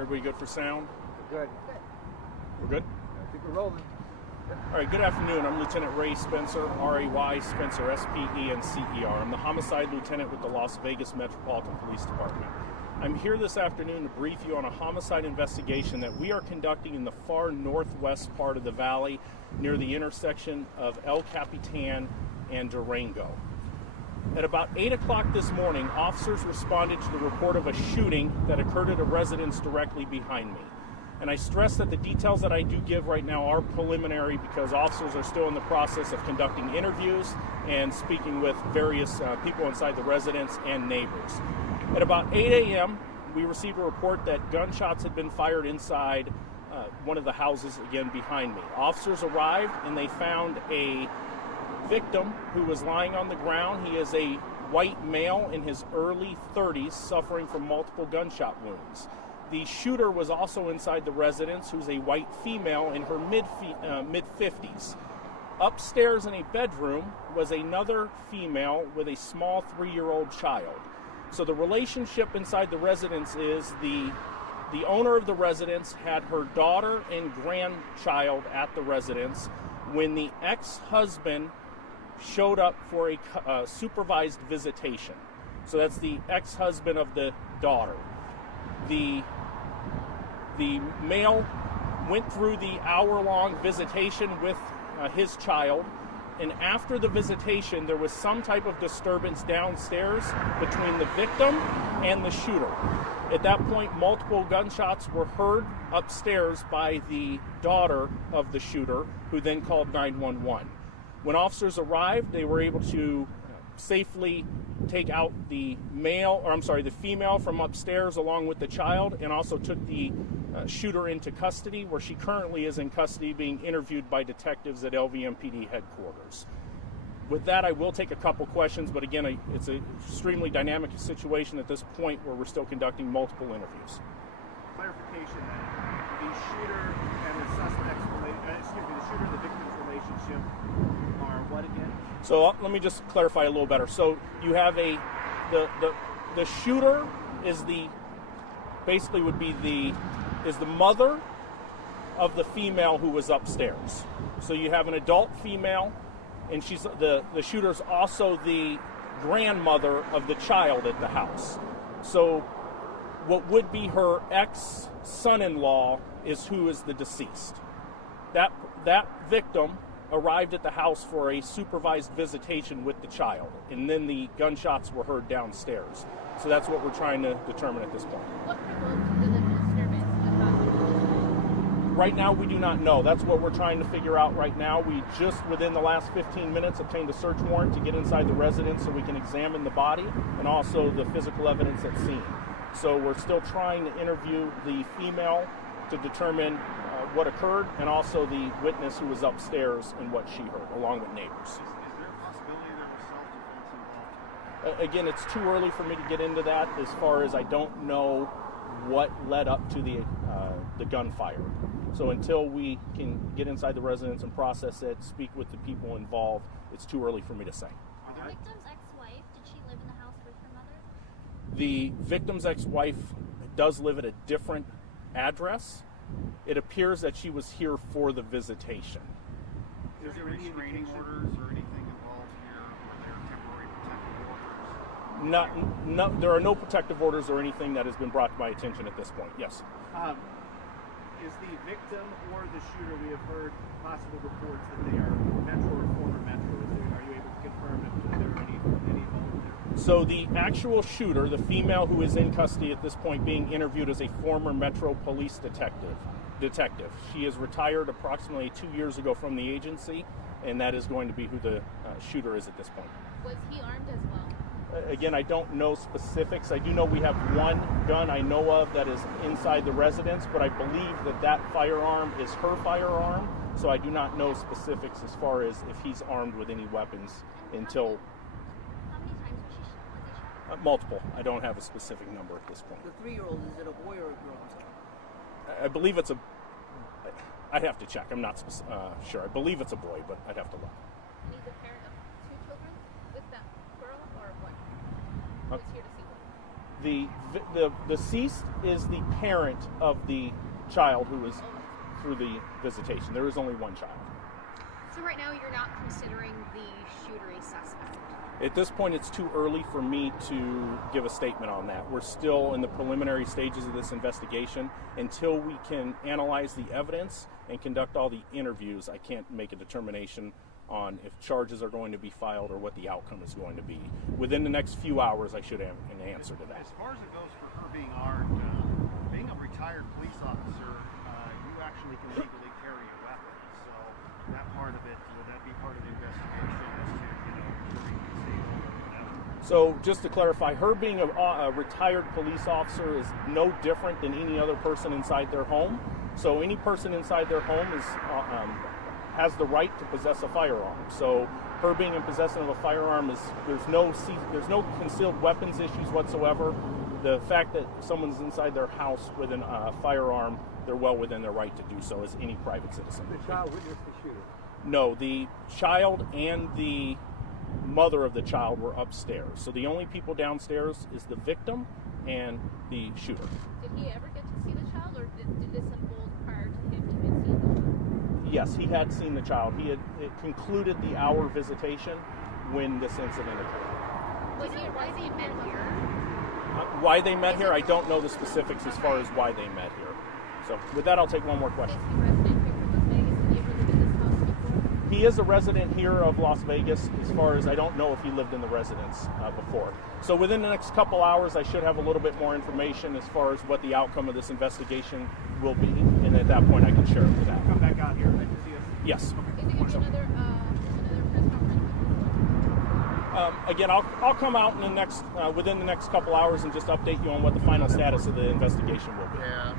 Everybody good for sound? Good. We're good? I think we're rolling. All right, good afternoon. I'm Lieutenant Ray Spencer, R-A-Y Spencer, S-P-E-N-C-E-R. I'm the homicide lieutenant with the Las Vegas Metropolitan Police Department. I'm here this afternoon to brief you on a homicide investigation that we are conducting in the far northwest part of the valley near the intersection of El Capitan and Durango. At about 8 o'clock this morning, officers responded to the report of a shooting that occurred at a residence directly behind me. And I stress that the details that I do give right now are preliminary because officers are still in the process of conducting interviews and speaking with various people inside the residence and neighbors. At about 8 a.m., we received a report that gunshots had been fired inside one of the houses again behind me. Officers arrived and they found a victim who was lying on the ground. He is a white male in his early 30s suffering from multiple gunshot wounds. The shooter was also inside the residence, who's a white female in her mid-50s. Upstairs in a bedroom was another female with a small 3-year-old child. So the relationship inside the residence is the owner of the residence had her daughter and grandchild at the residence when the ex-husband showed up for a supervised visitation. So that's the ex-husband of the daughter. The male went through the hour-long visitation with his child, and after the visitation, there was some type of disturbance downstairs between the victim and the shooter. At that point, multiple gunshots were heard upstairs by the daughter of the shooter, who then called 911. When officers arrived, they were able to safely take out the female from upstairs along with the child, and also took the shooter into custody, where she currently is in custody being interviewed by detectives at LVMPD headquarters. With that, I will take a couple questions, but again, it's an extremely dynamic situation at this point where we're still conducting multiple interviews. Clarification then, the shooter and the suspect's the shooter and the victim's relationship are what again? So let me just clarify a little better. So you have the shooter is the mother of the female who was upstairs. So you have an adult female, and she's the shooter's also the grandmother of the child at the house. So what would be her ex-son-in-law is who is the deceased. That victim arrived at the house for a supervised visitation with the child, and then the gunshots were heard downstairs. So that's what we're trying to determine at this point. What provoked the disturbance? Right now, we do not know. That's what we're trying to figure out right now. We just, within the last 15 minutes, obtained a search warrant to get inside the residence so we can examine the body and also the physical evidence at scene. So we're still trying to interview the female to determine what occurred, and also the witness who was upstairs and what she heard, along with neighbors. Is there a possibility there was self-defense involved? Again, it's too early for me to get into that, as far as I don't know what led up to the gunfire. So until we can get inside the residence and process it, speak with the people involved, it's too early for me to say. The victim's ex-wife, did she live in the house with her mother? The victim's ex-wife does live at a different address. It appears that she was here for the visitation. Is there any restraining orders or anything involved here? Are there temporary protective orders? No, there are no protective orders or anything that has been brought to my attention at this point. Yes. Is the victim or the shooter, we have heard possible reports that they are Metro or former Metro. Are you able to confirm if there are any involved there? So the actual shooter, the female who is in custody at this point, being interviewed as a former Metro police detective. She is retired approximately 2 years ago from the agency, and that is going to be who the shooter is at this point. Was he armed as well? Again, I don't know specifics. I do know we have one gun I know of that is inside the residence, but I believe that firearm is her firearm, so I do not know specifics as far as if he's armed with any weapons until... How many times was he shot? Multiple. I don't have a specific number at this point. The 3-year-old, is it a boy or a girl? I believe it's I'd have to check. I'm not sure. I believe it's a boy, but I'd have to look. And he's a parent of 2 children with that girl, or what? Who's here to see what? The deceased is the parent of the child who was through the visitation. There is only one child. So right now you're not considering the shooter a suspect? At this point, it's too early for me to give a statement on that. We're still in the preliminary stages of this investigation. Until we can analyze the evidence and conduct all the interviews, I can't make a determination on if charges are going to be filed or what the outcome is going to be. Within the next few hours, I should have an answer to that. As far as it goes for her being armed, being a retired police officer, you actually can legally carry a weapon. So that part of it, will that be part of the investigation as to, her being disabled or whatever? So just to clarify, her being a retired police officer is no different than any other person inside their home. So any person inside their home has the right to possess a firearm. So her being in possession of a firearm there's no concealed weapons issues whatsoever. The fact that someone's inside their house with a firearm, they're well within their right to do so as any private citizen. The child witnessed the shooter? No, the child and the mother of the child were upstairs. So the only people downstairs is the victim and the shooter. Did he ever get to see the child, or did this unfold prior to him even seeing the child? Yes, he had seen the child. It concluded the hour visitation when this incident occurred. Was he a resident here? Why they met here, I don't know the specifics as far as why they met here. So with that, I'll take one more question. Is he resident here from Las Vegas? Did he ever live in this house before? He is a resident here of Las Vegas. As far as I don't know if he lived in the residence before. So within the next couple hours, I should have a little bit more information as far as what the outcome of this investigation will be. And at that point, I can share it with that. Come back out here and see us. Yes. Is it going to be another press conference? Again, I'll come out in the next within the next couple hours and just update you on what the final status of the investigation will be. Yeah,